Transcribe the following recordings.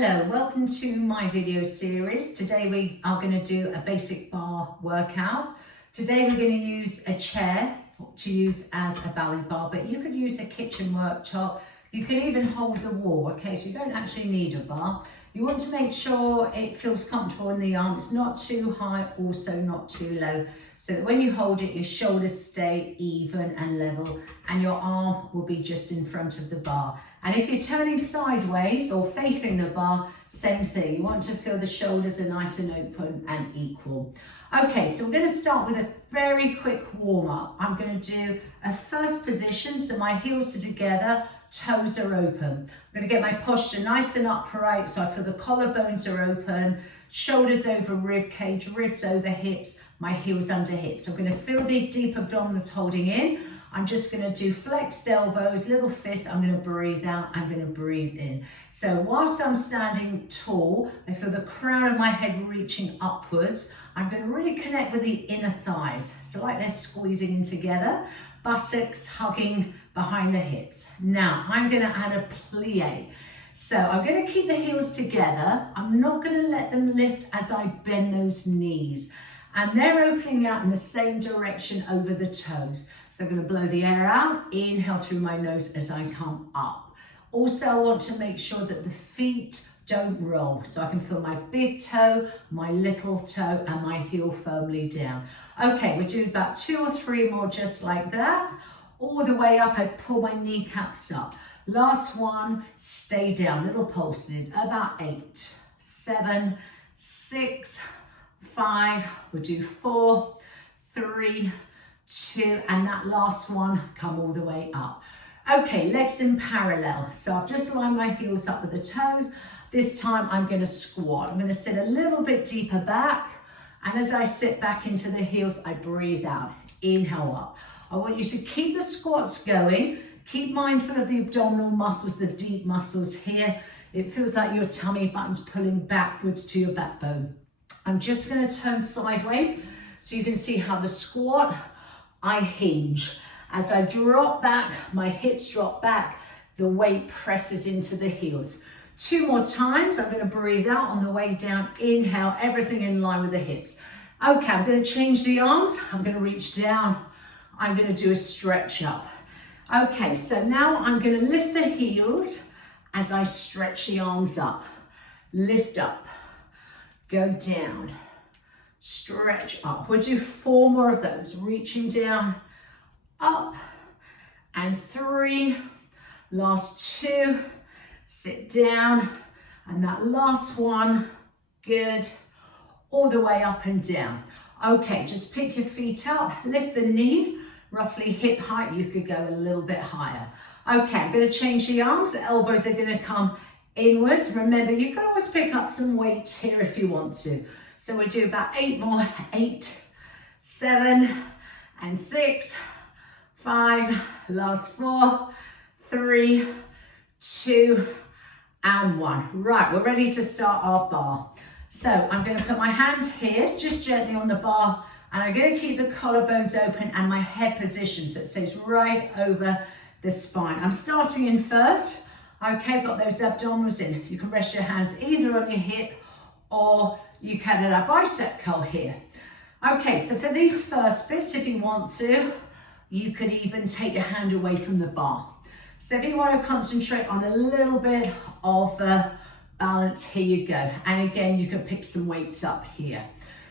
Hello, welcome to my video series. Today we are going to do a basic bar workout. Today we're going to use a chair to use as a ballet bar, but you could use a kitchen worktop. You can even hold the wall, okay? So you don't actually need a bar. You want to make sure it feels comfortable in the arm. It's not too high, also not too low. So that when you hold it, your shoulders stay even and level and your arm will be just in front of the bar. And if you're turning sideways or facing the bar, same thing. You want to feel the shoulders are nice and open and equal. Okay, so we're going to start with a very quick warm up. I'm going to do a first position, so my heels are together, toes are open. I'm going to get my posture nice and upright, so I feel the collarbones are open, shoulders over rib cage, ribs over hips, my heels under hips. I'm going to feel the deep abdominals holding in. I'm just going to do flexed elbows, little fists. I'm going to breathe out, I'm going to breathe in. So whilst I'm standing tall, I feel the crown of my head reaching upwards. I'm going to really connect with the inner thighs. So like they're squeezing in together, buttocks hugging behind the hips. Now I'm going to add a plie. So I'm going to keep the heels together. I'm not going to let them lift as I bend those knees. And they're opening out in the same direction over the toes. So I'm going to blow the air out, inhale through my nose as I come up. Also, I want to make sure that the feet don't roll. So I can feel my big toe, my little toe, and my heel firmly down. Okay, we'll do about 2 or 3 more just like that. All the way up, I pull my kneecaps up. Last one, stay down, little pulses, about 8, 7, 6, 5, we'll do 4, 3, 2, and that last one, come all the way up. Okay, legs in parallel. So I've just lined my heels up with the toes. This time I'm going to squat. I'm going to sit a little bit deeper back. And as I sit back into the heels, I breathe out, inhale up. I want you to keep the squats going. Keep mindful of the abdominal muscles, the deep muscles here. It feels like your tummy button's pulling backwards to your backbone. I'm just going to turn sideways so you can see how the squat, I hinge. As I drop back, my hips drop back, the weight presses into the heels. 2 more times, I'm going to breathe out on the way down, inhale, everything in line with the hips. Okay, I'm going to change the arms, I'm going to reach down, I'm going to do a stretch up. Okay, so now I'm going to lift the heels as I stretch the arms up. Lift up, go down, stretch up. We'll do 4 more of those, reaching down, up, and 3, last 2, sit down, and that last one, good, all the way up and down. Okay, just pick your feet up, lift the knee, roughly hip height, you could go a little bit higher. Okay, I'm going to change the arms, the elbows are going to come inwards. Remember, you can always pick up some weights here if you want to. So we'll do about 8 more, 8, 7, and 6, 5, last 4, 3, 2, and 1. Right, we're ready to start our bar. So I'm going to put my hand here, just gently on the bar, and I'm going to keep the collarbones open and my head position so it stays right over the spine. I'm starting in first. Okay, got those abdominals in. You can rest your hands either on your hip or you can add a bicep curl here. Okay, so for these first bits, if you want to, you could even take your hand away from the bar. So if you want to concentrate on a little bit of balance, here you go. And again, you can pick some weights up here.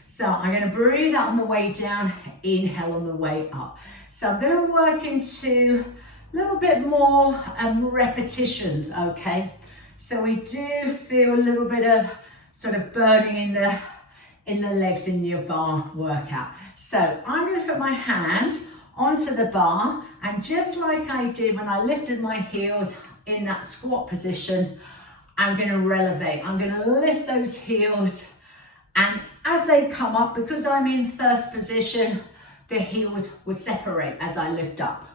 So I'm going to breathe out on the way down, inhale on the way up. So I'm going to work into a little bit more repetitions, okay? So we do feel a little bit of sort of burning in the legs in your bar workout. So I'm going to put my hand onto the bar, and just like I did when I lifted my heels in that squat position, I'm going to relevate. I'm going to lift those heels, and as they come up, because I'm in first position, the heels will separate as I lift up.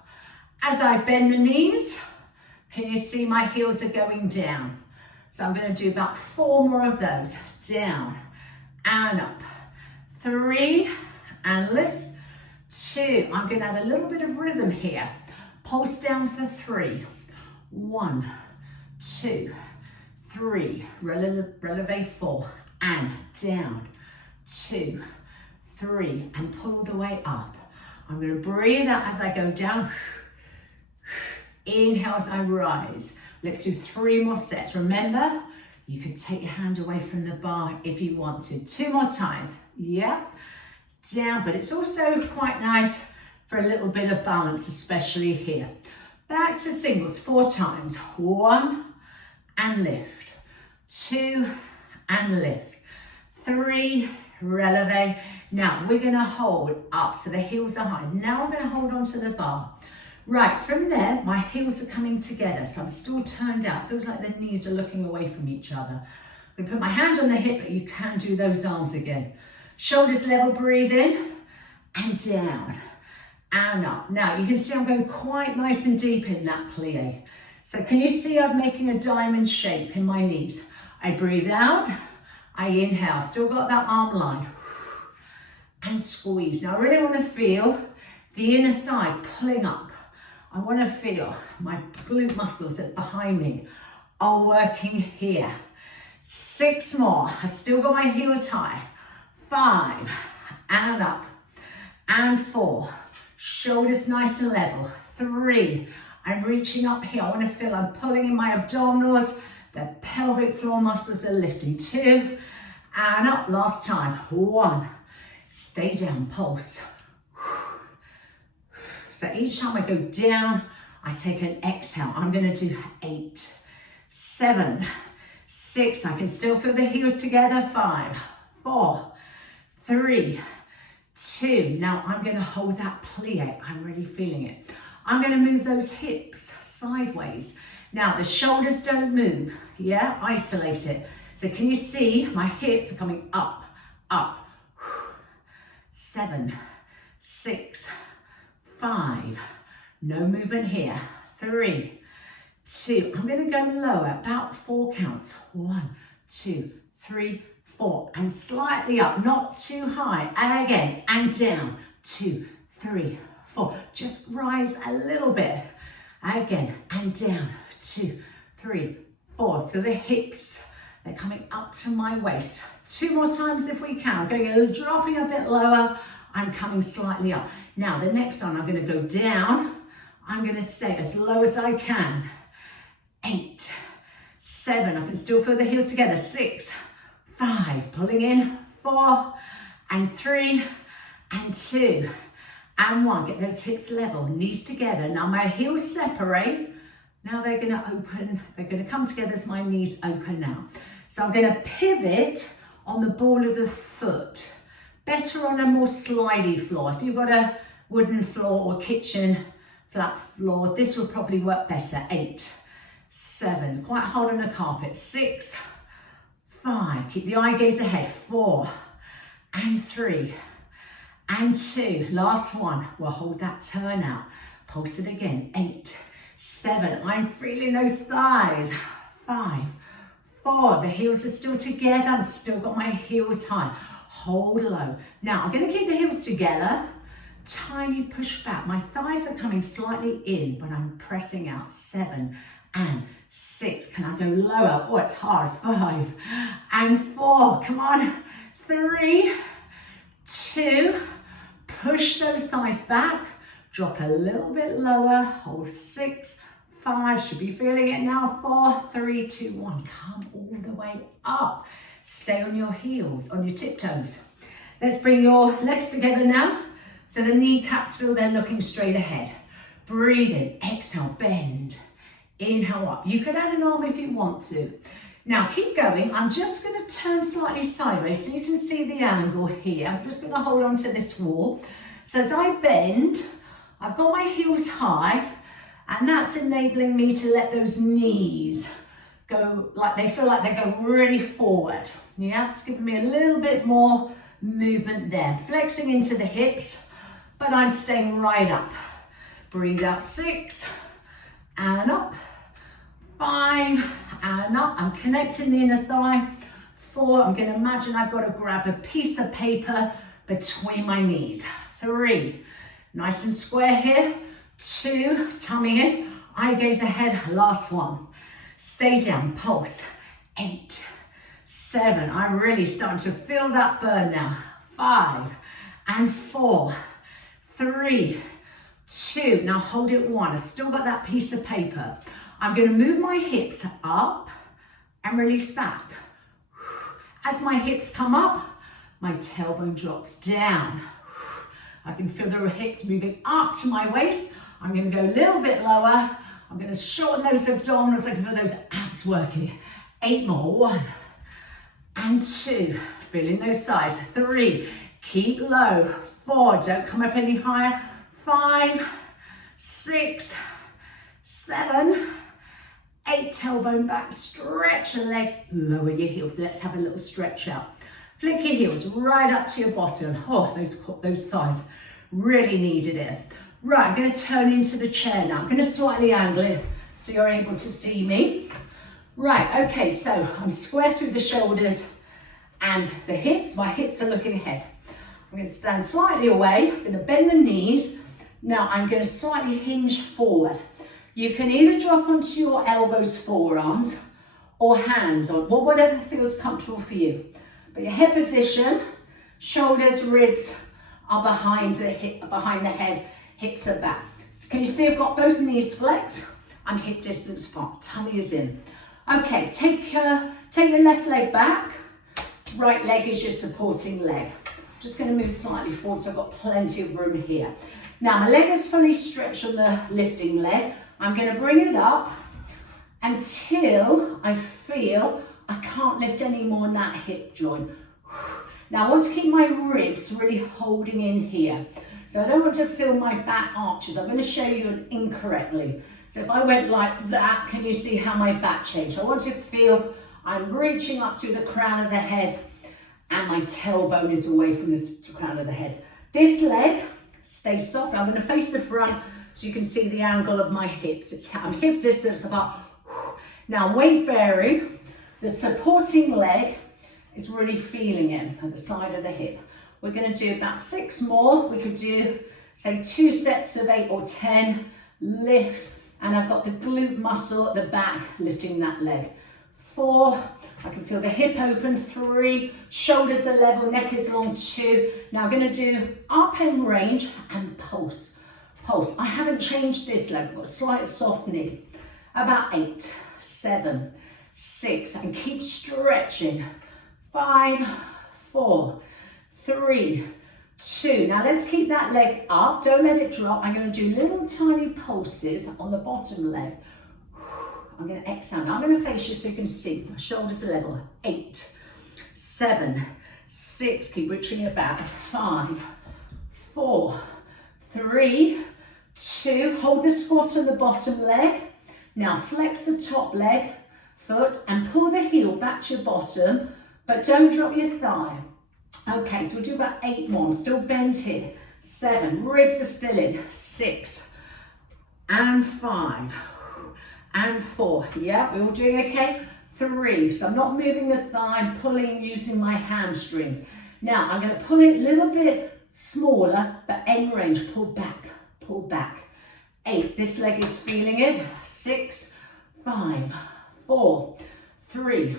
As I bend the knees, can you see my heels are going down? So I'm going to do about 4 more of those. Down and up. 3 and lift. 2. I'm going to add a little bit of rhythm here. Pulse down for 3. 1, 2, 3, releve 4, and down, 2, 3, and pull all the way up. I'm going to breathe out as I go down. Inhale as I rise. Let's do 3 more sets. Remember, you can take your hand away from the bar if you want to. 2 more times. Yeah, down, but it's also quite nice for a little bit of balance, especially here. Back to singles 4 times. 1, and lift. 2, and lift. 3, releve. Now we're going to hold up so the heels are high. Now I'm going to hold on to the bar. Right, from there, my heels are coming together, so I'm still turned out. Feels like the knees are looking away from each other. I'm going to put my hand on the hip, but you can do those arms again. Shoulders level, breathe in, and down, and up. Now, you can see I'm going quite nice and deep in that plie. So can you see I'm making a diamond shape in my knees? I breathe out, I inhale, still got that arm line, and squeeze. Now, I really want to feel the inner thigh pulling up. I want to feel my glute muscles that behind me are working here. 6 more. I've still got my heels high. 5, and up, and 4. Shoulders nice and level. 3, I'm reaching up here. I want to feel I'm pulling in my abdominals. The pelvic floor muscles are lifting. 2, and up. Last time. 1. Stay down, pulse. So each time I go down, I take an exhale. I'm going to do 8, 7, 6. I can still feel the heels together. 5, 4, 3, 2. Now I'm going to hold that plie. I'm really feeling it. I'm going to move those hips sideways. Now the shoulders don't move. Yeah, isolate it. So can you see my hips are coming up, up. 7, 6, 5, no movement here. 3, 2, I'm going to go lower, about 4 counts. 1, 2, 3, 4, and slightly up, not too high. And again, and down. 2, 3, 4. Just rise a little bit. Again, and down. 2, 3, 4. Feel the hips. They're coming up to my waist. 2 more times if we can. Dropping a bit lower. I'm coming slightly up. Now, the next one, I'm going to go down. I'm going to stay as low as I can. 8, 7, I can still feel the heels together. 6, 5, pulling in. 4, and 3, and 2, and 1. Get those hips level, knees together. Now my heels separate. Now they're going to open. They're going to come together as my knees open now. So I'm going to pivot on the ball of the foot. Better on a more slidey floor. If you've got a wooden floor or kitchen flat floor, this would probably work better. 8, 7, quite hard on the carpet. 6, 5, keep the eye gaze ahead. 4, and 3, and 2. Last one, we'll hold that turn out. Pulse it again. 8, 7, I'm feeling those thighs. 5, 4, the heels are still together. I've still got my heels high. Hold low. Now I'm going to keep the heels together. Tiny push back. My thighs are coming slightly in, but I'm pressing out. 7, and 6. Can I go lower? Oh, it's hard. 5, and 4. Come on. 3, 2. Push those thighs back. Drop a little bit lower. Hold. 6, 5. Should be feeling it now. 4, 3, 2, 1. Come all the way up. Stay on your heels, on your tiptoes. Let's bring your legs together now. So the kneecaps feel they're looking straight ahead. Breathe in, exhale, bend. Inhale up. You could add an arm if you want to. Now keep going. I'm just going to turn slightly sideways so you can see the angle here. I'm just going to hold on to this wall. So as I bend, I've got my heels high, and that's enabling me to let those knees go like they feel like they go really forward. Yeah, it's giving me a little bit more movement there. Flexing into the hips, but I'm staying right up. Breathe out. 6, and up. 5, and up. I'm connecting the inner thigh. 4, I'm going to imagine I've got to grab a piece of paper between my knees. 3, nice and square here. 2, tummy in, eye gaze ahead. Last one. Stay down, pulse. 8, 7. I'm really starting to feel that burn now. 5 and 4, 3, 2. Now hold it 1. I've still got that piece of paper. I'm going to move my hips up and release back. As my hips come up, my tailbone drops down. I can feel the hips moving up to my waist. I'm going to go a little bit lower. I'm going to shorten those abdominals. I can feel those abs working. 8 more. 1 and 2. Feeling those thighs. 3. Keep low. 4. Don't come up any higher. 5, 6, 7, 8. Tailbone back. Stretch the legs. Lower your heels. Let's have a little stretch out. Flick your heels right up to your bottom. Oh, those thighs really needed it. Right, I'm going to turn into the chair now. I'm going to slightly angle it so you're able to see me. Right, okay, so I'm square through the shoulders and the hips. My hips are looking ahead. I'm going to stand slightly away. I'm going to bend the knees. Now I'm going to slightly hinge forward. You can either drop onto your elbows, forearms, or hands, or whatever feels comfortable for you. But your head position, shoulders, ribs are behind the head, hips are back. Can you see I've got both knees flexed? I'm hip distance apart, tummy is in. Okay, take your left leg back. Right leg is your supporting leg. Just going to move slightly forward so I've got plenty of room here. Now my leg is fully stretched on the lifting leg. I'm going to bring it up until I feel I can't lift any more in that hip joint. Now I want to keep my ribs really holding in here. So I don't want to feel my back arches. I'm going to show you incorrectly. So if I went like that, can you see how my back changed? I want to feel I'm reaching up through the crown of the head and my tailbone is away from the crown of the head. This leg stays soft. I'm going to face the front so you can see the angle of my hips. I'm hip distance apart. Now weight bearing. The supporting leg is really feeling it at the side of the hip. We're going to do about 6 more. We could do, say, 2 sets of 8 or 10. Lift, and I've got the glute muscle at the back lifting that leg. 4, I can feel the hip open. 3, shoulders are level, neck is long. 2. Now I'm going to do arm and range and pulse. Pulse. I haven't changed this leg. I've got a slight soft knee. About 8, 7, 6, and keep stretching. 5, 4, 3, 2. Now let's keep that leg up. Don't let it drop. I'm going to do little tiny pulses on the bottom leg. I'm going to exhale. Now I'm going to face you so you can see. My shoulders are level. 8, 7, 6. Keep reaching it back. 5, 4, 3, 2. Hold the squat on the bottom leg. Now flex the top leg, foot, and pull the heel back to your bottom, but don't drop your thigh. Okay, so we'll do about 8 more. I'm still bent here. 7, ribs are still in. 6, and 5, and 4. Yeah, we're all doing okay. 3, so I'm not moving the thigh, I'm pulling using my hamstrings. Now I'm going to pull it a little bit smaller, but end range, pull back, pull back. 8, this leg is feeling it. 6, 5, 4, 3,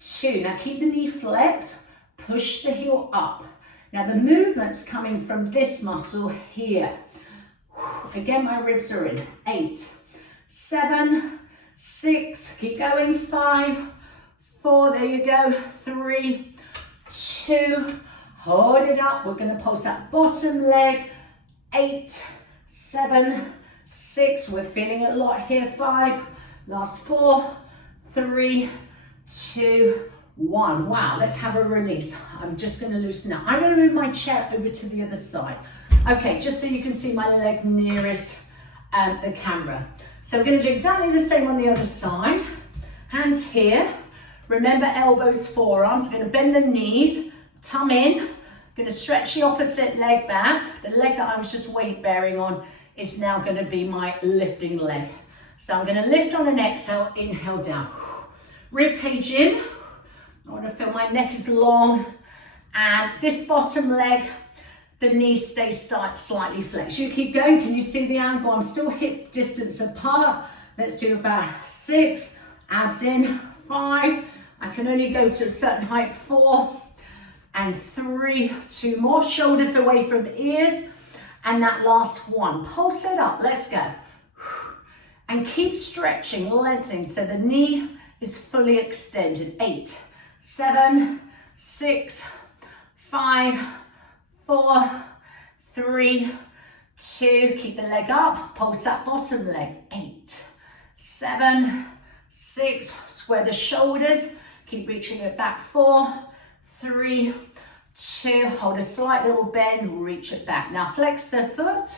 2. Now keep the knee flexed, push the heel up. Now the movement's coming from this muscle here. Again, my ribs are in. 8, 7, 6, keep going. 5, 4, there you go. 3, 2, hold it up. We're going to pulse that bottom leg. 8, 7, 6, we're feeling it a lot here. 5, last 4, 3, 2, 1. Wow, let's have a release. I'm just going to loosen up. I'm going to move my chair over to the other side. Okay, just so you can see my leg nearest the camera. So we're going to do exactly the same on the other side. Hands here. Remember elbows, forearms. I'm going to bend the knees, tum in. I'm going to stretch the opposite leg back. The leg that I was just weight bearing on is now going to be my lifting leg. So I'm going to lift on an exhale, inhale down. Rib cage in. I want to feel my neck is long. And this bottom leg, the knees stay slightly flexed. You keep going. Can you see the angle? I'm still hip distance apart. Let's do about 6. Abs in. 5. I can only go to a certain height. 4 and 3, 2 more. Shoulders away from ears. And that last one. Pulse it up. Let's go. And keep stretching, lengthening, so the knee is fully extended. 8, 7, 6, 5, 4, 3, 2. Keep the leg up. Pulse that bottom leg. 8, 7, 6. Square the shoulders. Keep reaching it back. 4, 3, 2. Hold a slight little bend. Reach it back. Now flex the foot.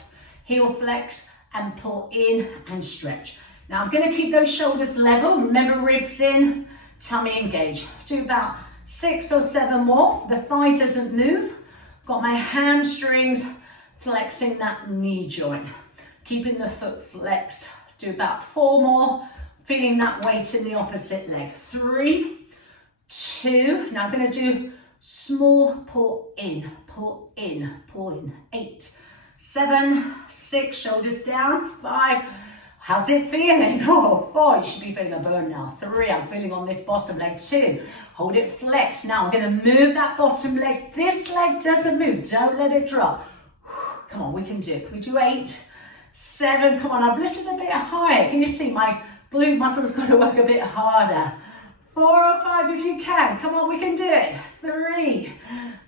Heel flex. And pull in and stretch. Now I'm going to keep those shoulders level. Remember, ribs in, tummy engaged. Do about 6 or 7 more. The thigh doesn't move. Got my hamstrings flexing that knee joint. Keeping the foot flexed. Do about 4 more. Feeling that weight in the opposite leg. 3, 2. Now I'm going to do small pull in, pull in, pull in. 8, 7, 6, shoulders down. 5, how's it feeling? Oh, 4, you should be feeling a burn now. 3, I'm feeling on this bottom leg. 2, hold it flexed. Now I'm going to move that bottom leg. This leg doesn't move. Don't let it drop. Come on, we can do it. Can we do 8, 7? Come on, I've lifted a bit higher. Can you see my glute muscles got to work a bit harder? 4 or 5 if you can. Come on, we can do it. 3,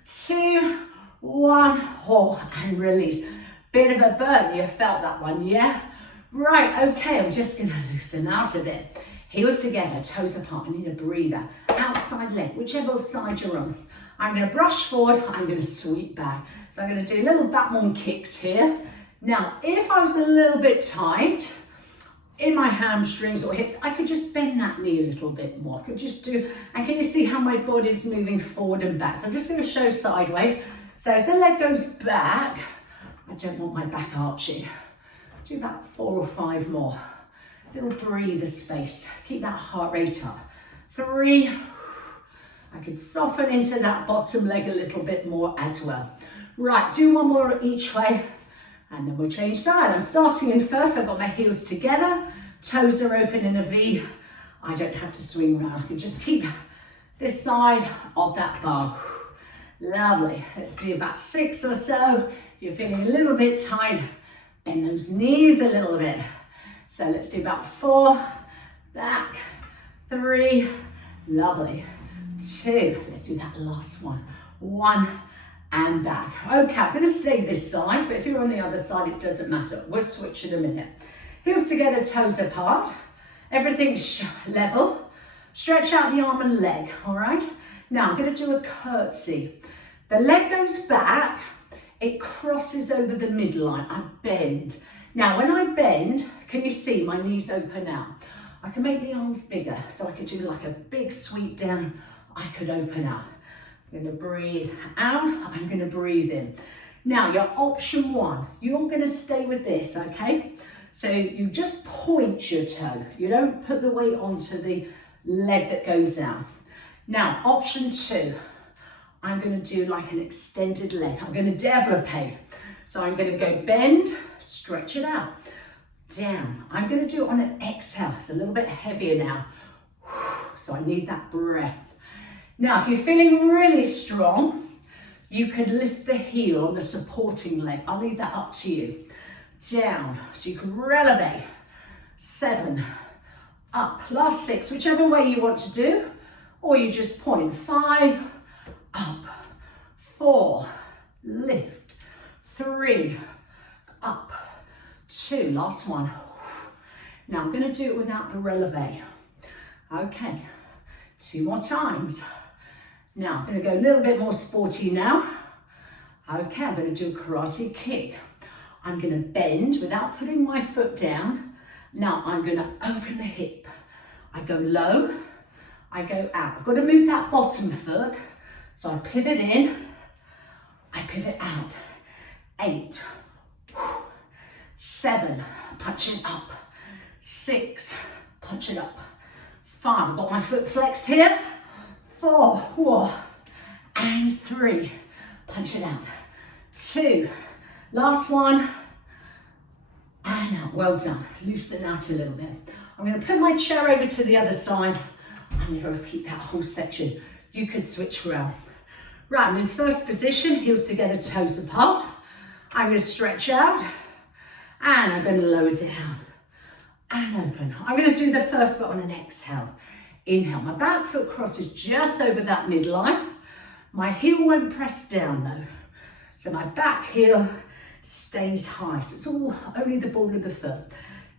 2, 1. Oh, and release. Bit of a burn, you felt that one, yeah? Right, okay, I'm just gonna loosen out a bit. Heels together, toes apart. I need a breather. Outside leg, whichever side you're on. I'm gonna brush forward, I'm gonna sweep back. So I'm gonna do little Batman kicks here. Now, if I was a little bit tight in my hamstrings or hips, I could just bend that knee a little bit more. I could just do, and can you see how my body's moving forward and back? So I'm just gonna show sideways. So as the leg goes back, I don't want my back arching. Do about 4 or 5 more. Little breather space. Keep that heart rate up. 3. I could soften into that bottom leg a little bit more as well. Right, do 1 more each way. And then we'll change side. I'm starting in first. I've got my heels together. Toes are open in a V. I don't have to swing around. I can just keep this side of that bar. Lovely. Let's do about 6 or so. You're feeling a little bit tight, bend those knees a little bit. So let's do about 4, back, 3, lovely, 2, let's do that last one, 1, and back. Okay, I'm gonna stay this side, but if you're on the other side, it doesn't matter. We'll switch in a minute. Heels together, toes apart, everything's level. Stretch out the arm and leg, all right? Now I'm gonna do a curtsy. The leg goes back, it crosses over the midline, I bend. Now when I bend, can you see my knees open out? I can make the arms bigger, so I could do like a big sweep down, I could open out. I'm gonna breathe out, I'm gonna breathe in. Now your option 1, you're gonna stay with this, okay? So you just point your toe, you don't put the weight onto the leg that goes out. Now option 2, I'm going to do like an extended leg. I'm going to développé. So I'm going to go bend, stretch it out, down. I'm going to do it on an exhale. It's a little bit heavier now. So I need that breath. Now, if you're feeling really strong, you could lift the heel on the supporting leg. I'll leave that up to you. Down, so you can releve. 7, up, last 6, whichever way you want to do, or you just point. 5, up, 4, lift, 3, up, 2, last one. Now I'm going to do it without the releve. Okay, 2 more times. Now I'm going to go a little bit more sporty now. Okay, I'm going to do a karate kick. I'm going to bend without putting my foot down. Now I'm going to open the hip. I go low, I go out. I've got to move that bottom foot. So I pivot in, I pivot out. 8, 7, punch it up. 6, punch it up. 5, I've got my foot flexed here. 4, and 3, punch it out. 2, last one, and out. Well done. Loosen out a little bit. I'm going to put my chair over to the other side. I'm going to repeat that whole section. You could switch around. Right, I'm in first position, heels together, toes apart. I'm going to stretch out and I'm going to lower down and open. I'm going to do the first bit on an exhale. Inhale, my back foot crosses just over that midline. My heel won't press down though. So my back heel stays high. So it's all only the ball of the foot.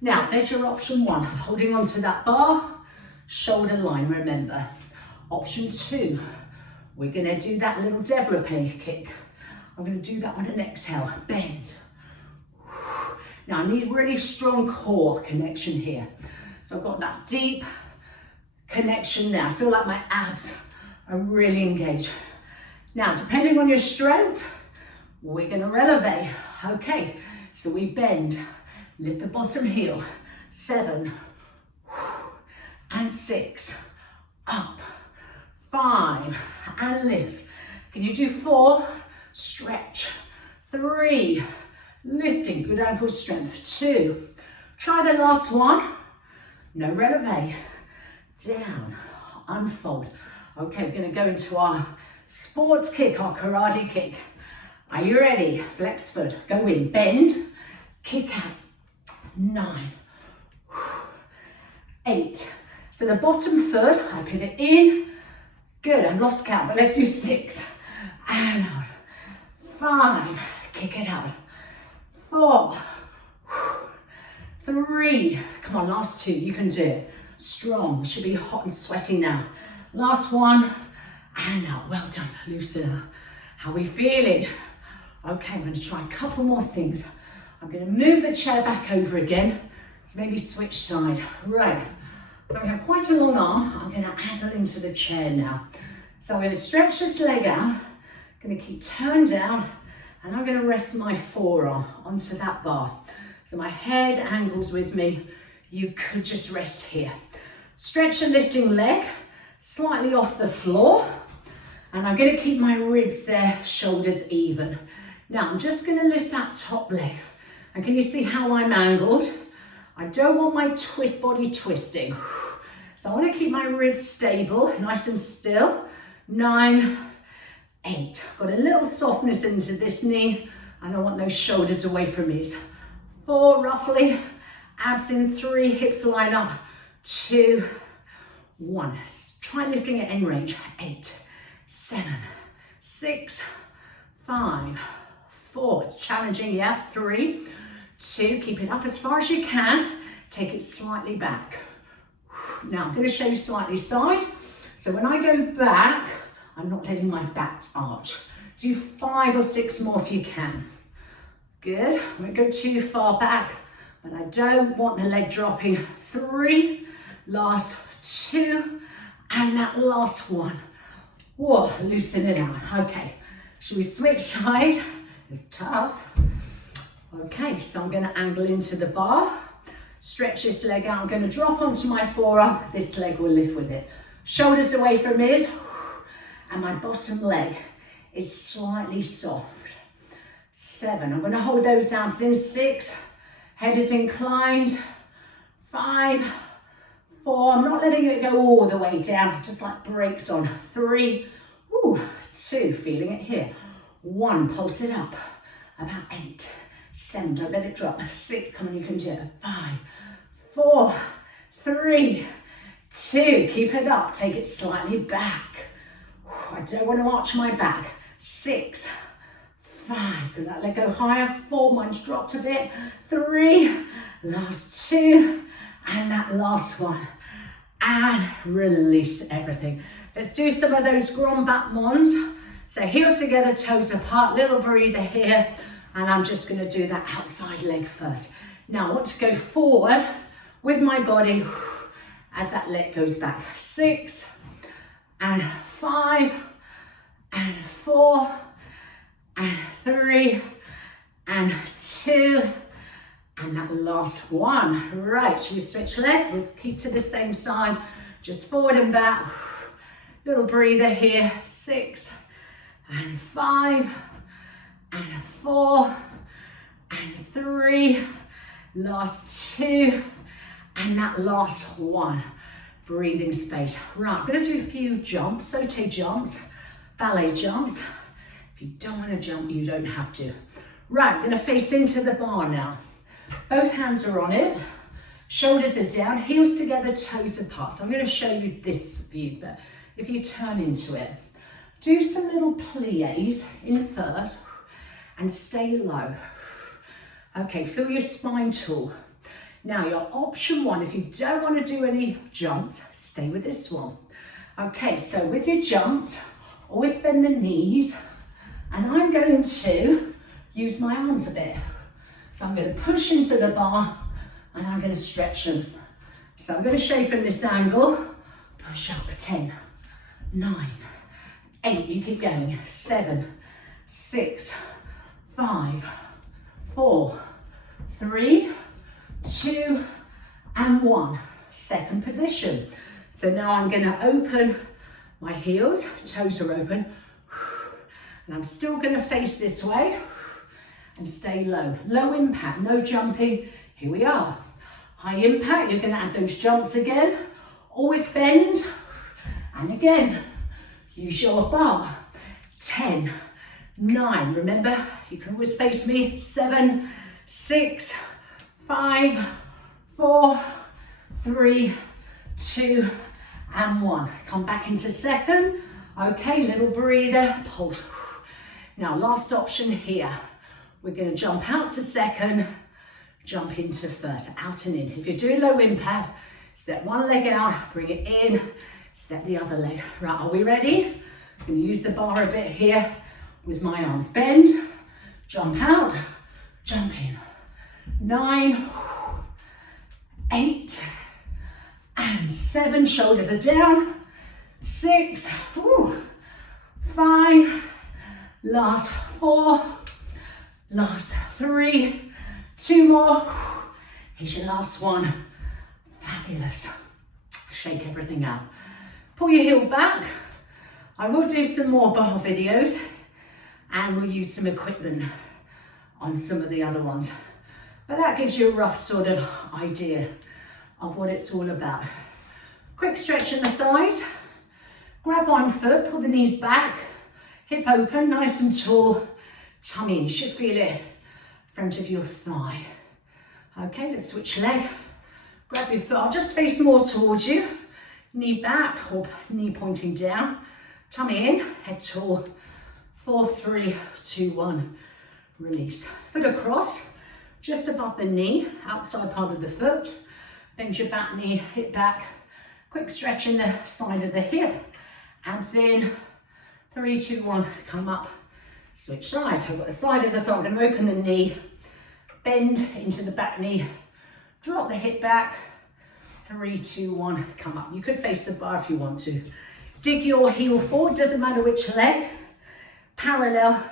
Now, there's your option one. Holding onto that bar, shoulder line, remember. Option two, we're gonna do that little développé kick. I'm gonna do that on an exhale, bend. Now I need really strong core connection here. So I've got that deep connection there. I feel like my abs are really engaged. Now, depending on your strength, we're gonna releve. Okay, so we bend, lift the bottom heel, 7, and 6, up, 5, and lift. Can you do 4? Stretch. 3, lifting, good ankle strength. 2, try the last one. No releve. Down, unfold. Okay, we're gonna go into our sports kick, our karate kick. Are you ready? Flex foot, go in, bend, kick out. 9, 8. So the bottom foot, I pivot in. Good, I've lost count, but let's do 6. And out. 5, kick it out. 4, 3, come on, last 2, you can do it. Strong, should be hot and sweaty now. Last one, and out, well done, loosen up. How are we feeling? Okay, I'm gonna try a couple more things. I'm gonna move the chair back over again, so maybe switch side. Right, I have quite a long arm. I'm gonna angle into the chair now. So I'm gonna stretch this leg out, gonna keep turned down, and I'm gonna rest my forearm onto that bar. So my head angles with me. You could just rest here. Stretch the lifting leg, slightly off the floor, and I'm gonna keep my ribs there, shoulders even. Now I'm just gonna lift that top leg. And can you see how I'm angled? I don't want my body twisting. So I wanna keep my ribs stable, nice and still. 9, 8. Got a little softness into this knee. I don't want those shoulders away from me. 4 roughly, abs in 3, hips line up. 2, 1. Try lifting at end range. 8, 7, 6, 5, 4. It's challenging, yeah. 3, 2. Keep it up as far as you can. Take it slightly back. Now I'm going to show you slightly side. So when I go back, I'm not letting my back arch. Do 5 or 6 more if you can. Good. I won't go too far back, but I don't want the leg dropping. 3, last 2, and that last one. Whoa, loosen it out. Okay, should we switch side? It's tough. Okay, so I'm going to angle into the bar, stretch this leg out. I'm going to drop onto my forearm. This leg will lift with it. Shoulders away from mid, and my bottom leg is slightly soft. 7, I'm going to hold those abs in. 6, head is inclined. 5, 4, I'm not letting it go all the way down, just like brakes on. 3, 2, feeling it here. 1, pulse it up. About 8, 7, don't let it drop. 6, come on, you can do it. 5, 4, 3, 2, keep it up, take it slightly back. I don't want to arch my back. 6, 5, could that leg go higher? 4, mine's dropped a bit. 3, last 2, and that last one. And release everything. Let's do some of those grand battements. So heels together, toes apart, little breather here. And I'm just gonna do that outside leg first. Now I want to go forward with my body as that leg goes back. 6, and 5, and 4, and 3, and 2, and that last one. Right, should we switch leg? Let's keep to the same side, just forward and back. Little breather here. 6, and 5, and 4, and 3, last 2, and that last one. breathing space. Right, I'm going to do a few jumps, saute jumps, ballet jumps. If you don't want to jump, you don't have to. Right, I'm going to face into the bar now. Both hands are on it, shoulders are down, heels together, toes apart. So I'm going to show you this view, but if you turn into it, do some little plies in first and stay low. Okay, feel your spine tall. Now your option one, if you don't want to do any jumps, stay with this one. Okay, so with your jumps, always bend the knees, and I'm going to use my arms a bit. So I'm going to push into the bar and I'm going to stretch them. So I'm going to show you from this angle. Push up, 10, 9, 8, you keep going, 7, 6, 5, 4, 3, 2, and 1. Second position. So now I'm going to open my heels, toes are open, and I'm still going to face this way and stay low. Low impact, no jumping. Here we are. High impact, you're going to add those jumps again. Always bend, and again, use your bar. 10, 9, remember, you can always face me. 7, 6, 5, 4, 3, 2, and 1. Come back into second. Okay, little breather, pulse. Now, last option here. We're going to jump out to second, jump into first, out and in. If you're doing low impact, step one leg out, bring it in, step the other leg. Right, are we ready? I'm going to use the bar a bit here with my arms. Bend, jump out, jump in. 9, 8, and 7, shoulders are down. 6, 5, last 4, last 3, 2 more. Here's your last one. Fabulous. Shake everything out. Pull your heel back. I will do some more bar videos and we'll use some equipment on some of the other ones. But that gives you a rough sort of idea of what it's all about. Quick stretch in the thighs. Grab one foot, pull the knees back, hip open, nice and tall. Tummy in, you should feel it in front of your thigh. Okay, let's switch leg. Grab your foot, I'll just face more towards you. Knee back or knee pointing down. Tummy in, head tall. 4, 3, 2, 1. Release. Foot across, just above the knee, outside part of the foot. Bend your back knee, hip back. Quick stretch in the side of the hip. Abs in. 3, 2, 1. Come up. Switch sides. I've got the side of the foot. I'm going to open the knee. Bend into the back knee. Drop the hip back. 3, 2, 1. Come up. You could face the bar if you want to. Dig your heel forward. Doesn't matter which leg. Parallel.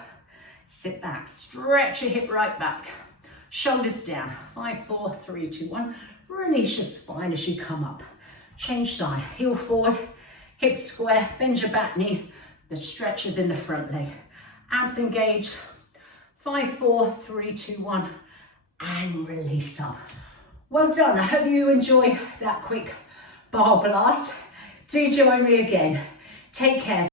Sit back. Stretch your hip right back. Shoulders down. 5, 4, 3, 2, 1. Release your spine as you come up. Change side. Heel forward. Hips square. Bend your back knee. The stretch is in the front leg. Abs engaged. 5, 4, 3, 2, 1. And release up. Well done. I hope you enjoy that quick bar blast. Do join me again. Take care.